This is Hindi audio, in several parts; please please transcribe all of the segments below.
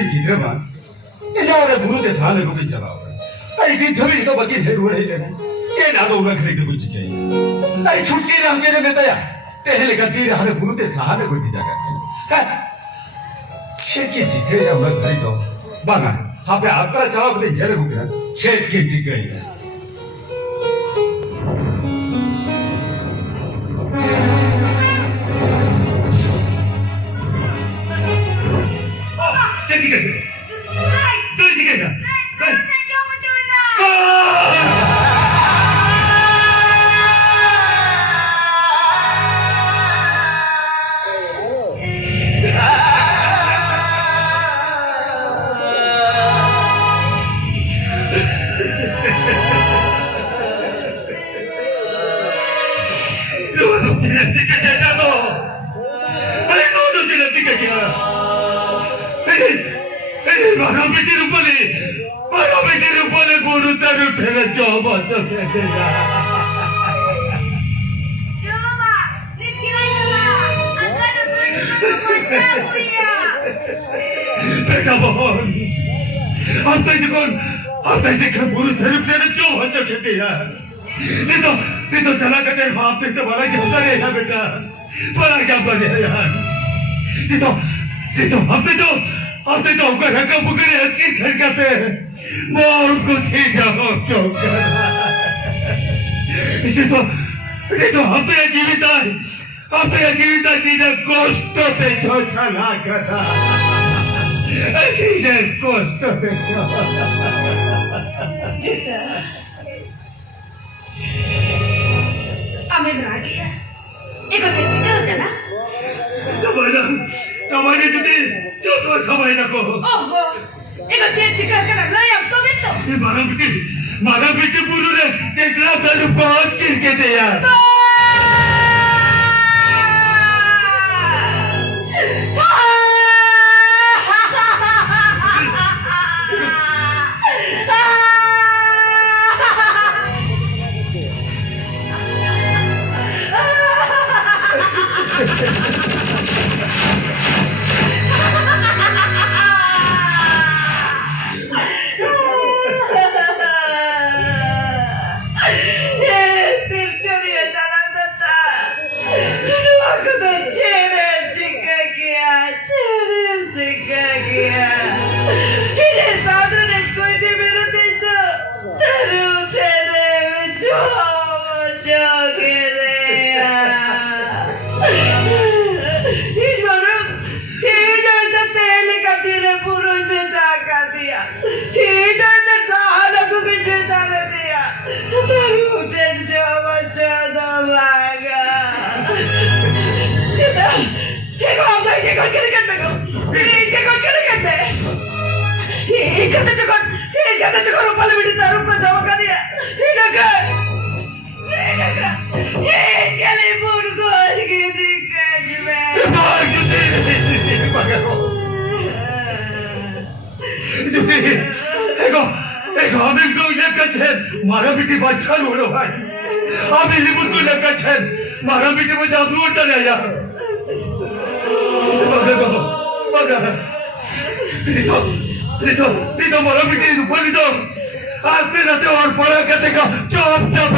की गिद्रमा इला और गुरु के साले को भी चलाओ आई गिद्धमी तो बची है रोड़े लेने ये ना तो उनके देख कुछ चाहिए आई छुट्टी ना से में तया तेरे का तीर हरे गुरु के साले को दी जाकर शेख की जिगे या मैं घरी तो बागा हाँ पे आकर चलाओ तो ये लोग ना शेख की जिगे तो चला कर तेरे बाप से बड़ा चलता रहेगा बेटा बड़ा क्या बने यार तो हमने तो ऊपर रखा बुकरे हल्की खड़काते वो उनको सीधा हो क्यों कर इसे तो हम तो जीवित सीधे कोष्ठों पे चला करा सीधे कोष्ठों पे हमें बना दिया एक और चिट्ठी कर ना समाने जुटे जो तो समाने को ओहो एक और चिट्ठी कर ना अब तो भी तो ये मारा बेटे बुलू ने तेरा दल बहुत किरके दे यार मारा बेटी बच्चा रो लो भाई अभी लिबुल को लगा छन मारा बेटी मुझे अब दूर चले जा तो मारा बेटी ऊपर तो आते रहते और पड़ा करते का चौप चौप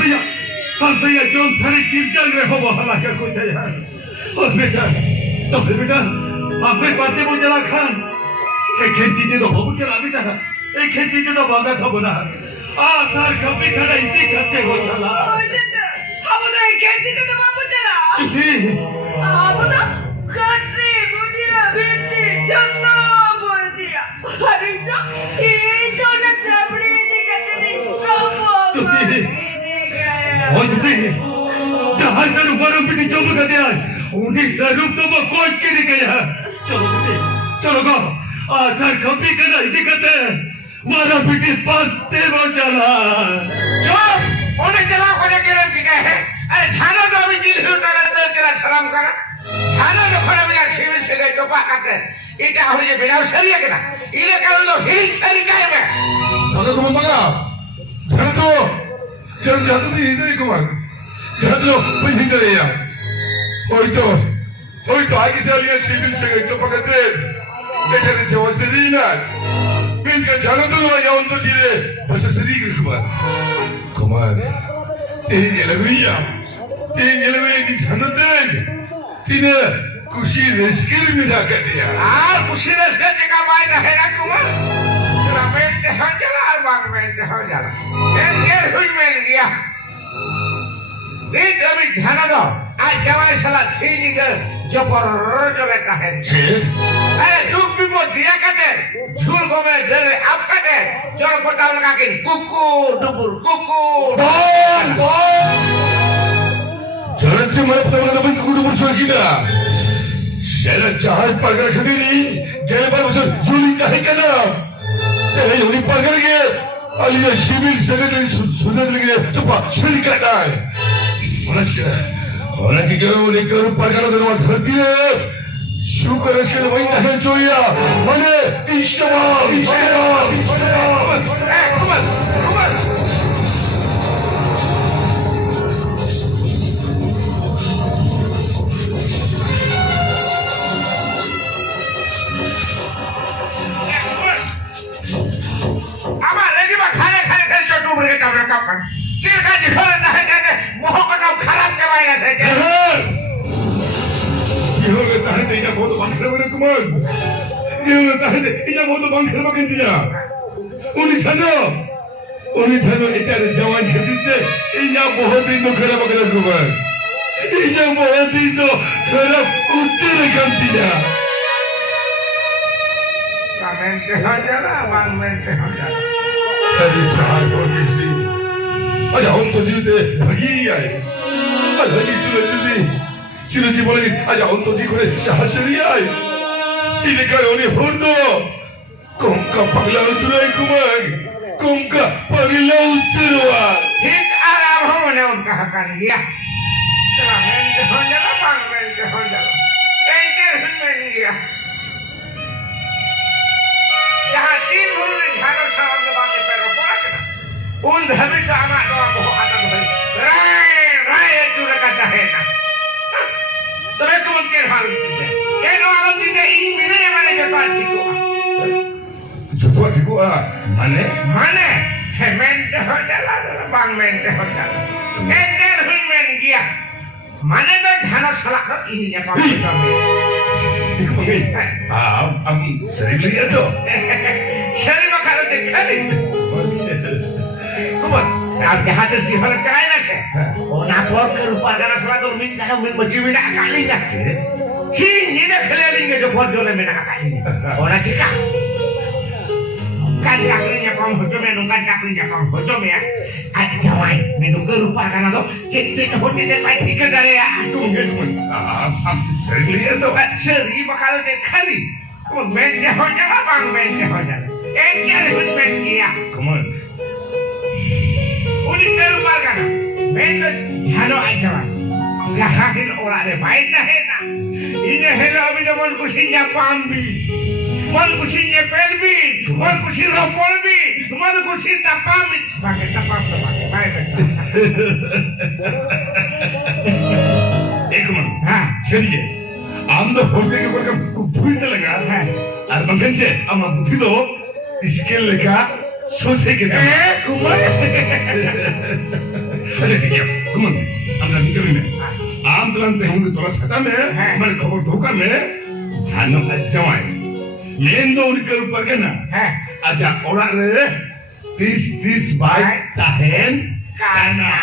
बेटा हम भैया जो थारे कीर्तन रहे हो वो हलाका को यार और बेटा आपके पाते वो जला खान एक खेती दे दो वो चला बेटा एक खेती दे दो भागा था बोला सार कभी खड़ा इसी करते हो चला हम तो एक खेती दे दो बाबू चला आप ना कटरी बुढ़िया बेटी जन्ना बोल दिया अरे ये तो न सबड़ी दिखते नहीं जहाँ तेरे ऊपर बेटी चुप कर दिया उन्हीं रूप तो वो कोच के नहीं गया चलो चलो आचार कभी कदा इति कते मारा बेटी पाते वो चला चुप उन्हें चला को लेके ठीक है अरे थाना तो अभी दिल से उतारा तो तेरा सलाम करा थाना तो खड़ा बिना सिविल से गए तो पाते इटा हो ये बिना सरिया के ना इले कर लो हिल सरी का है 나도 도망가. 저도 저도 이들이 그만. 저도 무슨들이야. 어이도 아기 살리가 시민세가 또 바깥에 내가는 저was으리나. 그러니까 저도 야온도 길에 벌써 쓰리가 그만. 이 자는데 तिने खुशी रेस्क्यू मिला कर दिया यार खुशी रेस्क्यू का बाय रहेगा कुमार रमेश के हो जाला और बाग में हो जाला ये हुई में गया ये अभी ध्यान दो आज जवाई साला सीनी के जो पर जो रहता है अरे दुख भी वो दिया करते झूल को में डरे आप करते जो पता लगा के कुकुर डुकुर 저한테 말했다고 하면 구름을 쏘기다. 내가 자할 빨간 그들이 걔네 말 무슨 소리가 했잖아. 내가 우리 빨간게 아니야 11세대들 소대들에게 또봐 소리가 나. 원하지가 우리 그 빨간들 와 들었기에 슈퍼레스케를 와 있다 해줘야 만에 이셔와 그만 이혼을 따는데 이제 모두 망설여버렸구만. 이혼을 따는데 이제 모두 망설여버렸느냐. 우리 자녀 일단은 정한 해줄 때 이제 모두인도 걸어버렸구만. 이제 모두인도 걸어 웃지를 감지냐. mente हो जाला बांग mente हो जाला अरे चार बोलिसी अरे हम तो जीते भगी आए अरे तुझे 지르지 보니 아주 언더디 그래 사실이 아이 이니까 오니 혼도 꼼까 빨라우드라이구만 꼼까 빨라우드로와 ठीक आराम हो मैंने उनका हकार लिया चला mente हो जाला बांग mente हो जाला एंकर में लिया जहाँ 3 भूल झाड़ो सावन के बांगे पैरों पड़ा के ना उन धबी का आना तो बहुत आदत है राय चूर करता है ना तुम्हें तुम के हाल में ये नो आलम जी ने इन मिले वाले के पास ठीक 좋다 기고아 माने हेमेंट हो जाला बांग मेंट हो जाला एंकर में गया माने तो ध्यान सला को इन ये पास am sering lihat tuh शरीर में खाते खाली कुमार आप जहाँ से सिफर कराए ना से वो ना कोर के रूपा करना सला तो मिन बची मिना काली ना चीन ये ना खेले लेंगे जो फोन जो ले मिना काली और ना चिका kan taklinya kaum hojo me nungkan taklinya kaum hojo me ya ajawai me nungke rupa kana to cek hojo de pai tik dari ya aduh am sering lihat tuh seri bakal de kali men de hojo la bang men de hojo engkel hut men dia come on uni ke rupa kana men de jano ajawai jahakin ora de bai ta hena ine hela abi de mon kusinya pambi मन कुछ ये पैर भी मन कुछ रोपड़ भी मन कुछ तपा भी बाके तपा तो बाके बाय बेटा एक मिनट हां चलिए आमदा होते के पर बुद्धि लगा है और मगन से हम बुद्धि तो इसके लगा सोचे के कुमार अरे ठीक है कुमार আমরা নিকলি में आम दलान ते होंगे तोरा सता में मैं खबर धोखा में जानो जवाई Mendo unik rupa kena. Aja orang le, tis baik tahen kana.